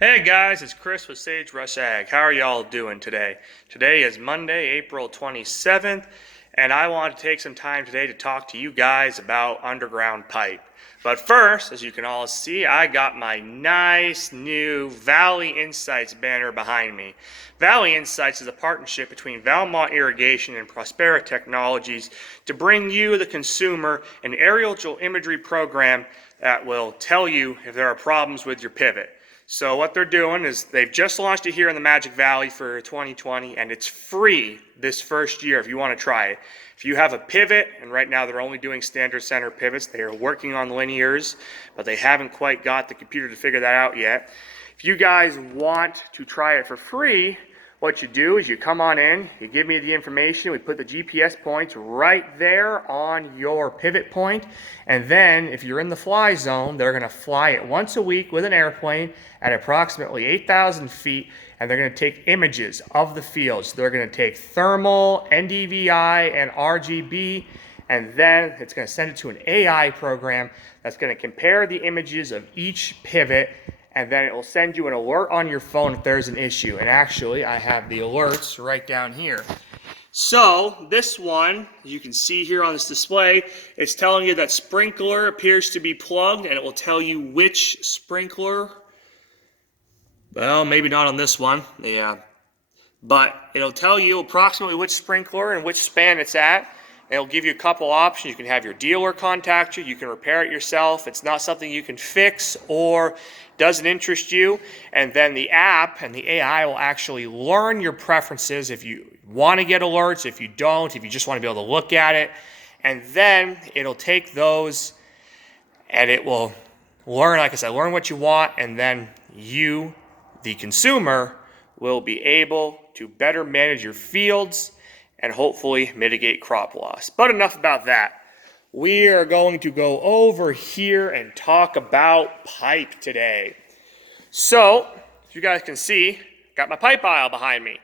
Hey guys, it's Chris with Sage Rush Ag. How are y'all doing today? Today is Monday, April 27th, and I want to take some time today to talk to you guys about underground pipe. But first, as you can all see, I got my nice new Valley Insights banner behind me. Valley Insights is a partnership between Valmont Irrigation and Prospera Technologies to bring you, the consumer, an aerial imagery program that will tell you if there are problems with your pivot. So what they're doing is they've just launched it here in the Magic Valley for 2020, and it's free this first year if you want to try it. If you have a pivot, and right now they're only doing standard center pivots, they are working on linears, but they haven't quite got the computer to figure that out yet. If you guys want to try it for free, what you do is you come on in, you give me the information, we put the GPS points right there on your pivot point, and then if you're in the fly zone, they're going to fly it once a week with an airplane at approximately 8,000 feet, and they're going to take images of the fields. They're going to take thermal, NDVI, and RGB, and then it's going to send it to an AI program that's going to compare the images of each pivot, and then it will send you an alert on your phone if there's an issue. And actually, I have the alerts right down here. So this one, you can see here on this display, it's telling you that sprinkler appears to be plugged, and it will tell you which sprinkler. Well, maybe not on this one, yeah. But it'll tell you approximately which sprinkler and which span it's at. It'll give you a couple options. You can have your dealer contact you. You can repair it yourself. It's not something you can fix or doesn't interest you. And then the app and the AI will actually learn your preferences if you want to get alerts, if you don't, if you just want to be able to look at it. And then it'll take those and it will learn, like I said, learn what you want. And then you, the consumer, will be able to better manage your fields and hopefully mitigate crop loss. But enough about that. We are going to go over here and talk about pipe today. So, as you guys can see, got my pipe aisle behind me.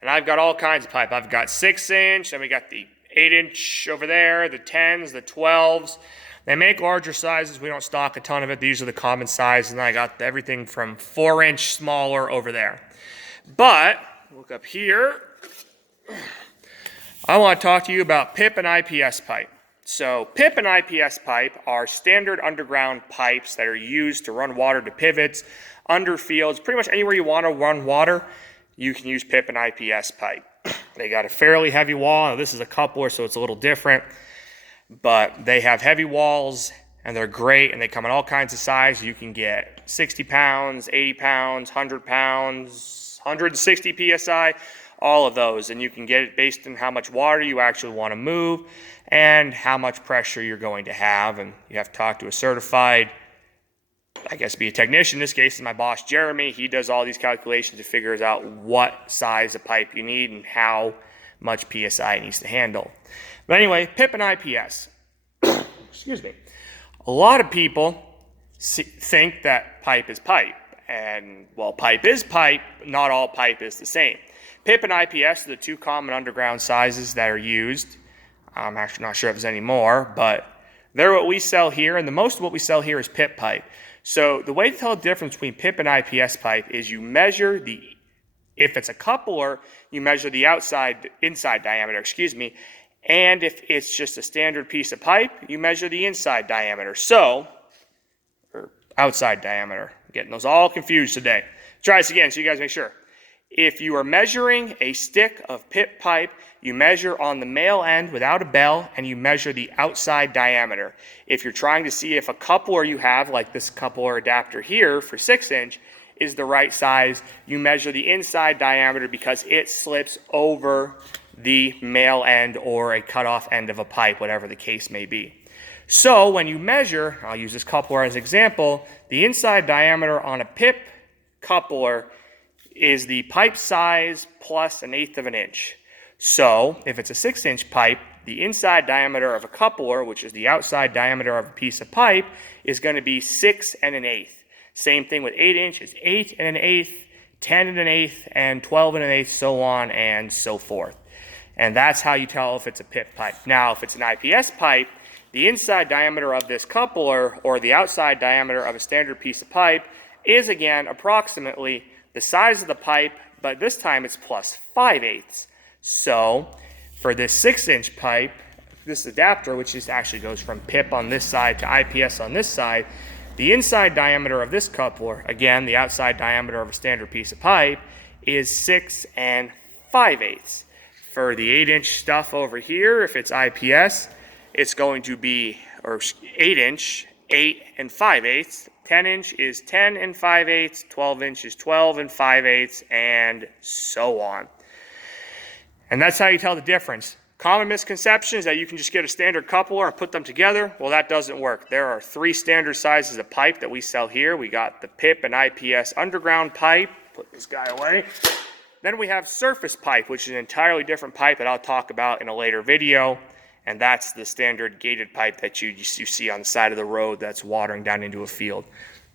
And I've got all kinds of pipe. I've got 6-inch, then we got the 8-inch over there, the 10s, the 12s. They make larger sizes. We don't stock a ton of it. These are the common size, and I got everything from 4-inch smaller over there. But, look up here. I want to talk to you about PIP and IPS pipe. So PIP and IPS pipe are standard underground pipes that are used to run water to pivots, under fields, pretty much anywhere you want to run water, you can use PIP and IPS pipe. They got a fairly heavy wall. Now, this is a coupler, so it's a little different, but they have heavy walls and they're great, and they come in all kinds of sizes. You can get 60 pounds, 80 pounds, 100 pounds, 160 PSI, all of those, and you can get it based on how much water you actually want to move and how much pressure you're going to have. And you have to talk to a certified, I guess, be a technician. In this case, is my boss Jeremy. He does all these calculations to figure out what size of pipe you need and how much PSI it needs to handle. But anyway, PIP and IPS. Excuse me. A lot of people think that pipe is pipe, and well, pipe is pipe. Not all pipe is the same. PIP and IPS are the two common underground sizes that are used. I'm actually not sure if there's any more, but they're what we sell here, and the most of what we sell here is PIP pipe. So the way to tell the difference between PIP and IPS pipe is you measure if it's a coupler, you measure the inside diameter, and if it's just a standard piece of pipe, you measure the inside diameter. Or outside diameter. I'm getting those all confused today. Try this again so you guys make sure. If you are measuring a stick of PIP pipe, you measure on the male end without a bell, and you measure the outside diameter. If you're trying to see if a coupler you have, like this coupler adapter here for 6-inch, is the right size, you measure the inside diameter because it slips over the male end or a cutoff end of a pipe, whatever the case may be. So when you measure, I'll use this coupler as an example, the inside diameter on a PIP coupler is the pipe size plus 1/8 of an inch. So if it's a 6-inch pipe, the inside diameter of a coupler, which is the outside diameter of a piece of pipe, is going to be 6 1/8. Same thing with 8-inch is 8 1/8, 10 1/8, and 12 1/8, so on and so forth. And that's how you tell if it's a PIP pipe. Now, if it's an IPS pipe, the inside diameter of this coupler or the outside diameter of a standard piece of pipe is again approximately the size of the pipe, but this time it's plus 5/8. So for this 6-inch pipe, this adapter, which is actually goes from PIP on this side to IPS on this side, the inside diameter of this coupler, again, the outside diameter of a standard piece of pipe, is 6 5/8. For the 8-inch stuff over here, if it's IPS, it's going to be, or 8-inch, 8 5/8. 10-inch is 10 5/8. 12-inch is 12 5/8, and so on. And that's how you tell the difference. Common misconception is that you can just get a standard coupler and put them together. Well, that doesn't work. There are 3 standard sizes of pipe that we sell here. We got the PIP and IPS Underground Pipe. Put this guy away. Then we have surface pipe, which is an entirely different pipe that I'll talk about in a later video. And that's the standard gated pipe that you see on the side of the road that's watering down into a field.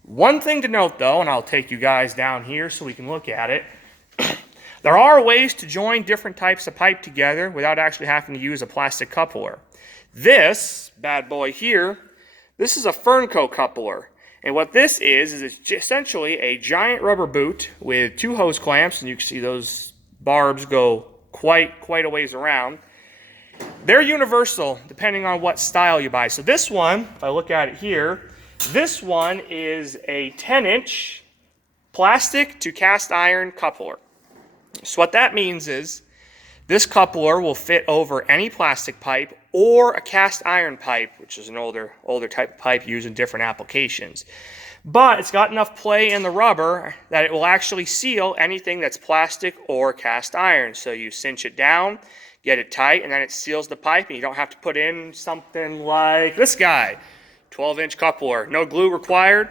One thing to note though, and I'll take you guys down here so we can look at it. There are ways to join different types of pipe together without actually having to use a plastic coupler. This bad boy here, this is a Fernco coupler. And what this is it's essentially a giant rubber boot with 2 hose clamps, and you can see those barbs go quite a ways around. They're universal depending on what style you buy. So this one, if I look at it here, this one is a 10-inch plastic to cast iron coupler. So what that means is this coupler will fit over any plastic pipe or a cast iron pipe, which is an older type of pipe used in different applications. But it's got enough play in the rubber that it will actually seal anything that's plastic or cast iron. So you cinch it down, get it tight, and then it seals the pipe, and you don't have to put in something like this guy, 12-inch coupler, no glue required.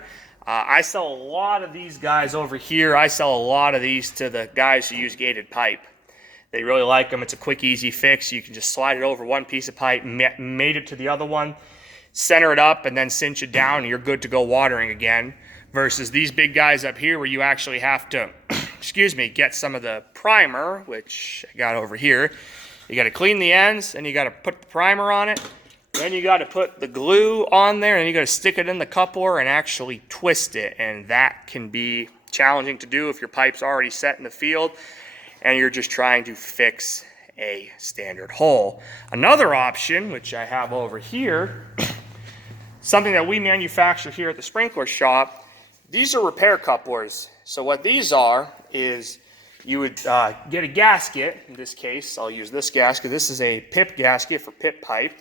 I sell a lot of these guys over here. I sell a lot of these to the guys who use gated pipe. They really like them. It's a quick, easy fix. You can just slide it over one piece of pipe, mate it to the other one, center it up, and then cinch it down, and you're good to go watering again. Versus these big guys up here where you actually have to, get some of the primer, which I got over here. You got to clean the ends, and you got to put the primer on it. Then you got to put the glue on there, and you got to stick it in the coupler and actually twist it. And that can be challenging to do if your pipe's already set in the field and you're just trying to fix a standard hole. Another option, which I have over here, something that we manufacture here at the sprinkler shop, these are repair couplers. So what these are is you would get a gasket. In this case, I'll use this gasket. This is a PIP gasket for PIP pipe.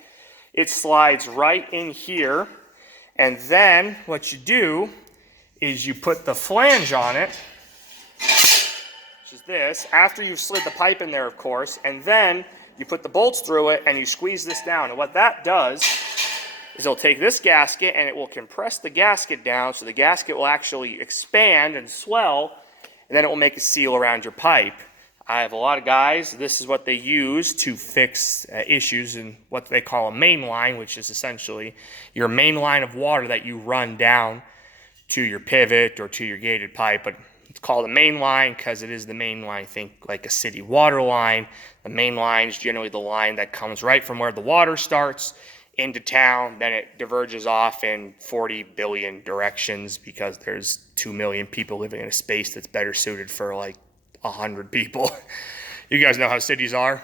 It slides right in here, and then what you do is you put the flange on it, which is this, after you've slid the pipe in there, of course, and then you put the bolts through it and you squeeze this down. And what that does is it'll take this gasket and it will compress the gasket down so the gasket will actually expand and swell, and then it will make a seal around your pipe. I have a lot of guys, this is what they use to fix issues in what they call a main line, which is essentially your main line of water that you run down to your pivot or to your gated pipe. But it's called a main line because it is the main line. Think like a city water line. The main line is generally the line that comes right from where the water starts into town, then it diverges off in 40 billion directions because there's 2 million people living in a space that's better suited for like 100 people. You guys know how cities are.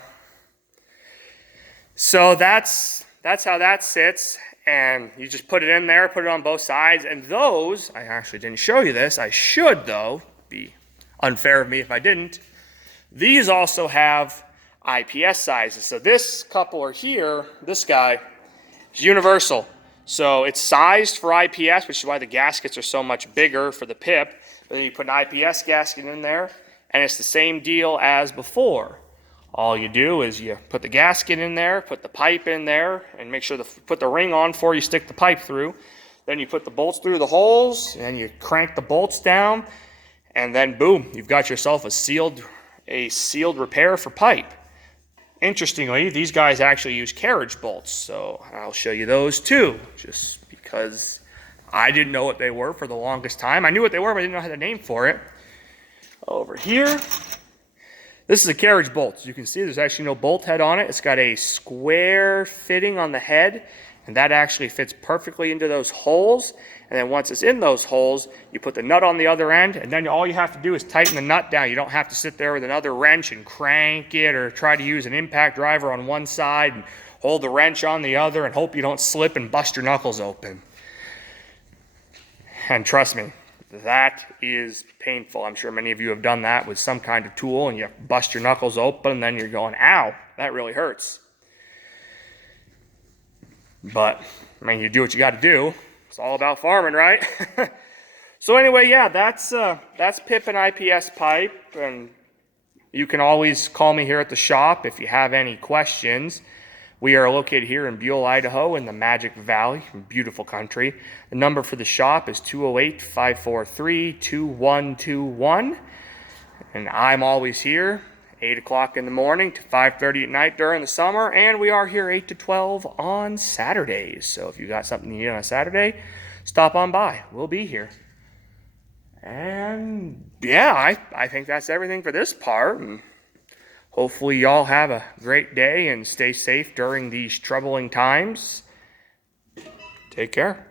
So that's how that sits, and you just put it in there, put it on both sides, and those, I actually didn't show you this, I should though, be unfair of me if I didn't. These also have IPS sizes. So this coupler here, this guy, is universal. So it's sized for IPS, which is why the gaskets are so much bigger for the PIP. But then you put an IPS gasket in there, and it's the same deal as before. All you do is you put the gasket in there, put the pipe in there, and make sure to put the ring on before you stick the pipe through. Then you put the bolts through the holes, and you crank the bolts down, and then boom, you've got yourself a sealed repair for pipe. Interestingly, these guys actually use carriage bolts, so I'll show you those too, just because I didn't know what they were for the longest time. I knew what they were, but I didn't know how to name for it. Over here, this is a carriage bolt. As you can see, there's actually no bolt head on it. It's got a square fitting on the head, and that actually fits perfectly into those holes. And then once it's in those holes, you put the nut on the other end, and then all you have to do is tighten the nut down. You don't have to sit there with another wrench and crank it, or try to use an impact driver on one side and hold the wrench on the other and hope you don't slip and bust your knuckles open. And trust me, that is painful. I'm sure many of you have done that with some kind of tool, and you bust your knuckles open, and then you're going, ow, that really hurts. But, I mean, you do what you got to do. It's all about farming, right? So anyway, yeah, that's PIP and IPS pipe, and you can always call me here at the shop if you have any questions. We are located here in Buell, Idaho, in the Magic Valley, beautiful country. The number for the shop is 208-543-2121. And I'm always here, 8 o'clock in the morning to 5:30 at night during the summer. And we are here 8 to 12 on Saturdays. So if you got something you need on a Saturday, stop on by. We'll be here. And yeah, I think that's everything for this part. And hopefully y'all have a great day and stay safe during these troubling times. Take care.